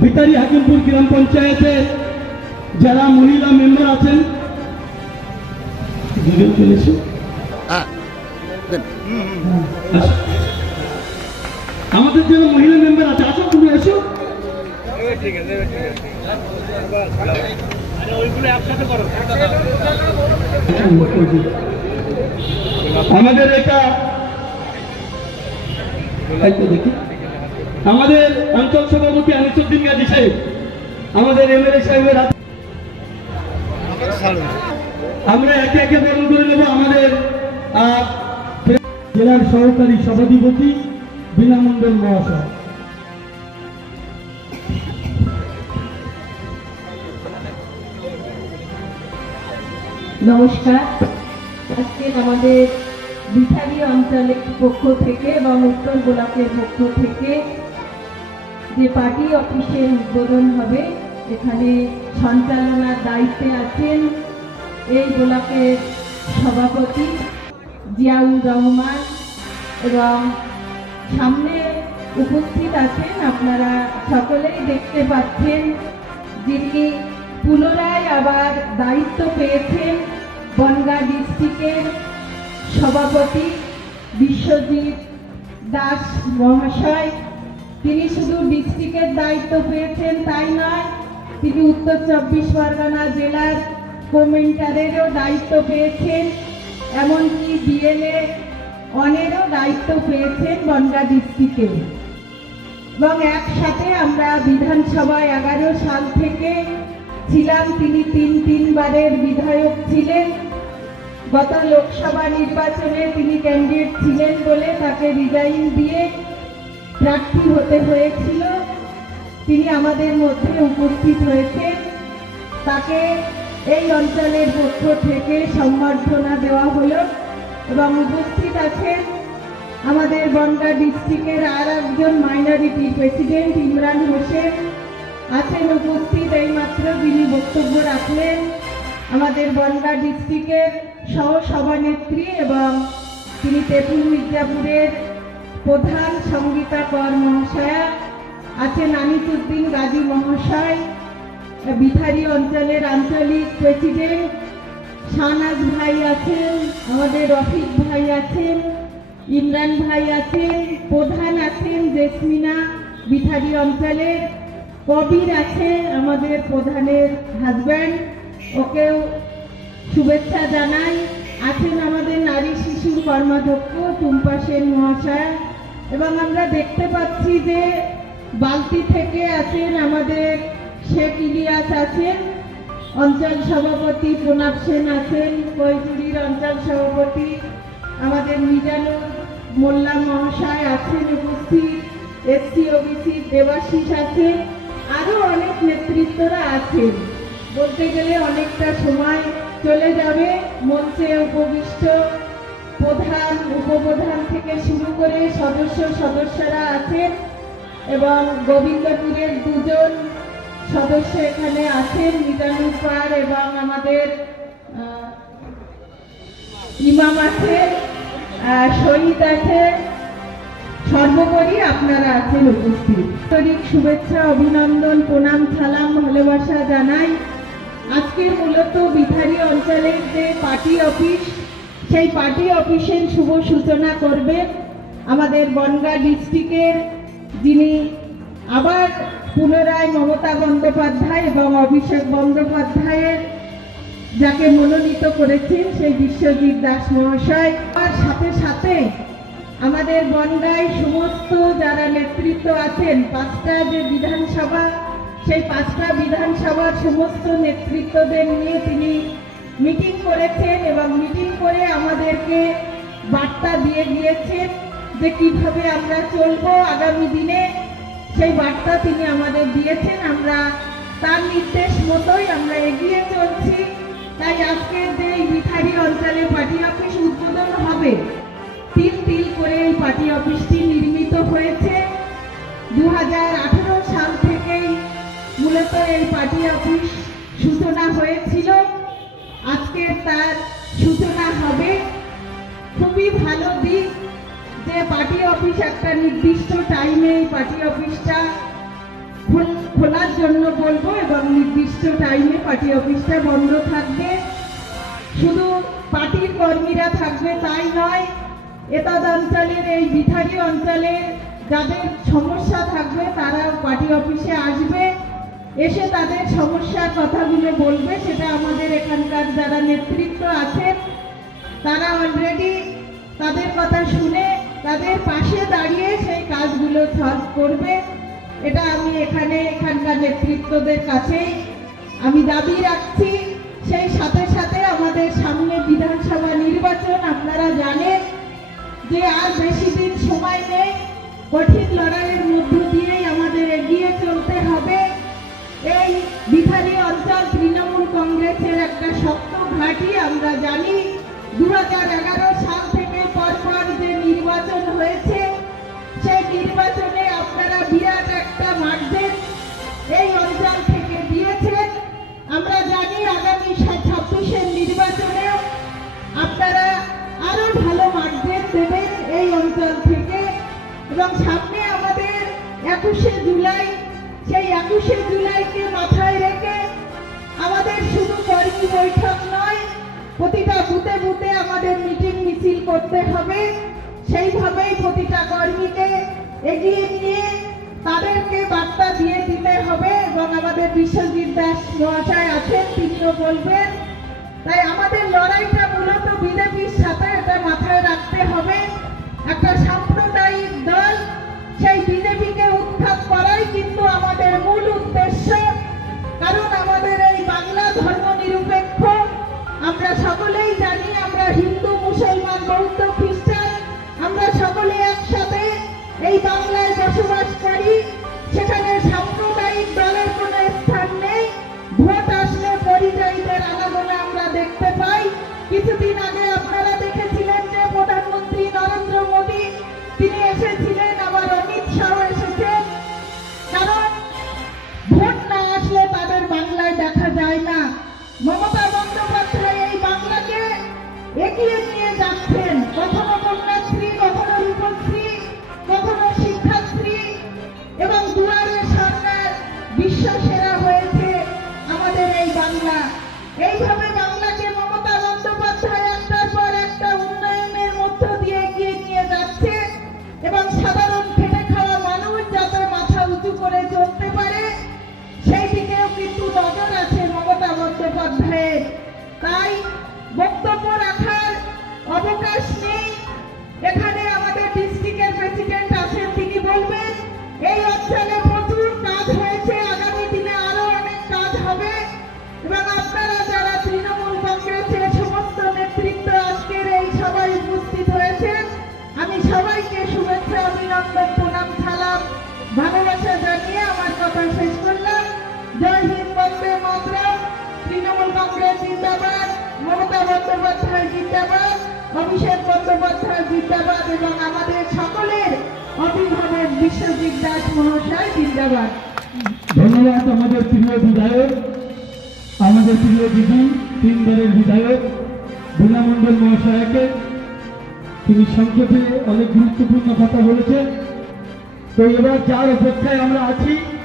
ভিতারি হাকিমপুর গ্রাম পঞ্চায়েতের যারা মহিলা মেম্বার আছেন। হ্যাঁ আসো। আমাদের যারা মহিলা মেম্বার আছে আসো তুমি এসো আমাদের এটা দেখি আমাদের অঞ্চল সভাপতি আনিসুদ্দিন গাজী সাহেব, আমাদের এমএলএ সাহেবের আমরা একে একে বরণ করে নেব আমাদের জেলার সহকারী সভাধিপতি বিনামন্ডল মহাশয়। নমস্কার। আজকে আমাদের বিহারি অঞ্চলের পক্ষ থেকে এবং উত্তর গোলাপের পক্ষ থেকে যে পার্টি অফিসের উদ্বোধন হবে, এখানে সঞ্চালনার দায়িত্বে আছেন এই গোলাপের সভাপতি জিয়াউর রহমান এবং সামনে উপস্থিত আছেন আপনারা সকলেই দেখতে পাচ্ছেন যিনি পুনরায় আবার দায়িত্ব পেয়েছেন বনগাঁ ডিস্ট্রিক্টের সভাপতি বিশ্বজিৎ দাস মহাশয়। তিনি শুধু ডিস্ট্রিক্টের দায়িত্ব পেয়েছেন, তাই নয়, তিনি উত্তর চব্বিশ পরগনা জেলার কমেন্টারেরও দায়িত্ব পেয়েছেন, এমনকি বিএলএ অনেরও দায়িত্ব পেয়েছেন বনগাঁ ডিস্ট্রিক্টে এবং একসাথে আমরা বিধানসভায় এগারো সাল থেকে ছিলাম, তিনি তিন তিনবারের বিধায়ক ছিলেন। গত লোকসভা নির্বাচনে তিনি ক্যান্ডিডেট ছিলেন বলে তাকে রিজাইন দিয়ে প্রার্থী হতে হয়েছিল। তিনি আমাদের মধ্যে উপস্থিত হয়েছেন। তাকে এই অঞ্চলের পক্ষ থেকে সম্বর্ধনা দেওয়া হলো এবং উপস্থিত আছেন আমাদের বনগাঁ ডিস্ট্রিক্টের আর একজন মাইনরিটি প্রেসিডেন্ট ইমরান হোসেন। আছেন উপস্থিত এইমাত্র যিনি বক্তব্য রাখলেন আমাদের বনগাঁ ডিস্ট্রিক্টের সহ সভানেত্রী এবং তিনি তেঁতুল মির্জাপুরের প্রধান সঙ্গীতা কর মহাশয়া আছেন আনিসুদ্দিন গাজী মহাশয়, বিহারি অঞ্চলের আঞ্চলিক প্রেসিডেন্ট। শাহনাজ ভাই আছেন, আমাদের রফিক ভাই আছেন, ইমরান ভাই আছেন, প্রধান আছেন জেসমিনা, বিহারি অঞ্চলের। কবির আছে আমাদের প্রধানের হাজব্যান্ড ওকেও শুভেচ্ছা জানাই। আছেন আমাদের নারী শিশুর কর্মাধ্যক্ষ টুম্পা সেন মহাশয়। এবং আমরা দেখতে পাচ্ছি যে বালতি থেকে আছেন আমাদের শেখ ইলিয়াস আছেন, অঞ্চল সভাপতি প্রণাব সেন আছেন কৈচুরির অঞ্চল সভাপতি আমাদের মিজানুর মোল্লা মহাশয় আছেন উপস্থিত এসসি ওবিসি, দেবাশিস আছেন আরও অনেক নেতৃত্বরা আছেন। বলতে গেলে অনেকটা সময় চলে যাবে মঞ্চে উপবিষ্ট প্রধান উপপ্রধান থেকে শুরু করে সদস্য সদস্যরা আছেন এবং গোবিন্দপুরের দুজন সদস্য এখানে আছেন মিজানুর পার এবং আমাদের ইমাম আছে আহ, শহীদ আছে। সর্বোপরি আপনারা আছেন উপস্থিত। আন্তরিক শুভেচ্ছা অভিনন্দন প্রণাম সালাম ভালোবাসা জানাই। আজকে মূলত বিহারি অঞ্চলের যে পার্টি অফিস সেই পার্টি অফিসের শুভ সূচনা করবে আমাদের বনগাঁ ডিস্ট্রিক্টের যিনি আবার পুনরায় মমতা বন্দ্যোপাধ্যায় এবং অভিষেক বন্দ্যোপাধ্যায়ের, যাকে মনোনীত করেছেন সেই বিশ্বজিৎ দাস মহাশয়। আর সাথে সাথে আমাদের বনগাঁয় সমস্ত যারা নেতৃত্ব আছেন, পাঁচটা যে বিধানসভা, সেই পাঁচটা বিধানসভার সমস্ত নেতৃত্বদের নিয়ে তিনি মিটিং করেছেন এবং মিটিং করে আমাদেরকে বার্তা দিয়ে গিয়েছেন যে কীভাবে আমরা চলবো আগামী দিনে। সেই বার্তা তিনি আমাদের দিয়েছেন। আমরা তার নির্দেশ মতোই আমরা এগিয়ে চলছি। তাই আজকে যে বিহারি অঞ্চলে পার্টি অফিস উদ্বোধন হবে, তিল তিল করে এই পার্টি অফিসটি নির্মিত হয়েছে। দু হাজার আঠেরো সাল থেকেই মূলত এই পার্টি অফিস সূচনা আজকে তার সূচনা হবে। খুবই ভালো দিক যে পার্টি অফিস একটা নির্দিষ্ট টাইমে পার্টি অফিসটা খোল- খোলার জন্য বলব এবং নির্দিষ্ট টাইমে পার্টি অফিসটা বন্ধ থাকবে। শুধু পার্টির কর্মীরা থাকবে তাই নয়, এতদ অঞ্চলের এই বিথারি অঞ্চলে যাদের সমস্যা থাকবে তারা পার্টি অফিসে আসবে। এসে তাদের সমস্যার কথাগুলো বলবে, সেটা আমাদের এখানকার যারা নেতৃত্ব আছেন তারা অলরেডি তাদের কথা শুনে তাদের পাশে দাঁড়িয়ে সেই কাজগুলো সলভ করবে। এটা আমি এখানে এখানকার নেতৃত্বদের কাছেই আমি দাবি রাখছি। সেই সাথে সাথে আমাদের সামনে বিধানসভা নির্বাচন, আপনারা জানেন যে আর বেশি দিন সময় নেই। কঠিন লড়াইয়ের এই বিহারি অঞ্চল তৃণমূল কংগ্রেসের একটা শক্ত ঘাঁটি, আমরা জানি দু হাজার এগারো সাল থেকে পরপর যে নির্বাচন হয়েছে, সেই নির্বাচনে আপনারা বিরাট একটা মার্জেন এই অঞ্চল থেকে দিয়েছেন। আমরা জানি আগামী ছাব্বিশের নির্বাচনেও আপনারা আরও ভালো মার্জেন দেবেন এই অঞ্চল থেকে। এবং সামনে আমাদের একুশে জুলাই, সেই একুশে আমাদের মিটিং মিছিল করতে হবে। সেইভাবেই প্রতিটা কর্মীকে এগিয়ে নিয়ে তাদেরকে বার্তা দিয়ে দিতে হবে এবং আমাদের বিশ্বজিৎ দাস মহাশয় আছেন, তিনিও বলবেন, তাই আমাদের লড়াইটা to be ভালোবাসা জানিয়ে আমার কথা শেষ করলাম। জয় হিন্দ, বন্দে মাতরম। তৃণমূল কংগ্রেস জিন্দাবাদ, মমতা বন্দ্যোপাধ্যায় জিন্দাবাদ, অভিষেক বন্দ্যোপাধ্যায় জিন্দাবাদ এবং আমাদের সকলের অভিভাবক বিশ্বজিৎ দাস মহাশয় জিন্দাবাদ। ধন্যবাদ আমাদের প্রিয় বিধায়ক, আমাদের প্রিয় দিদি, তিন দলের বিধায়ক বীণামণ্ডল মহাশয়কে। তিনি সংক্ষেপে অনেক গুরুত্বপূর্ণ কথা বলেছেন। तो ये बार चार उपस्थित हमरा आची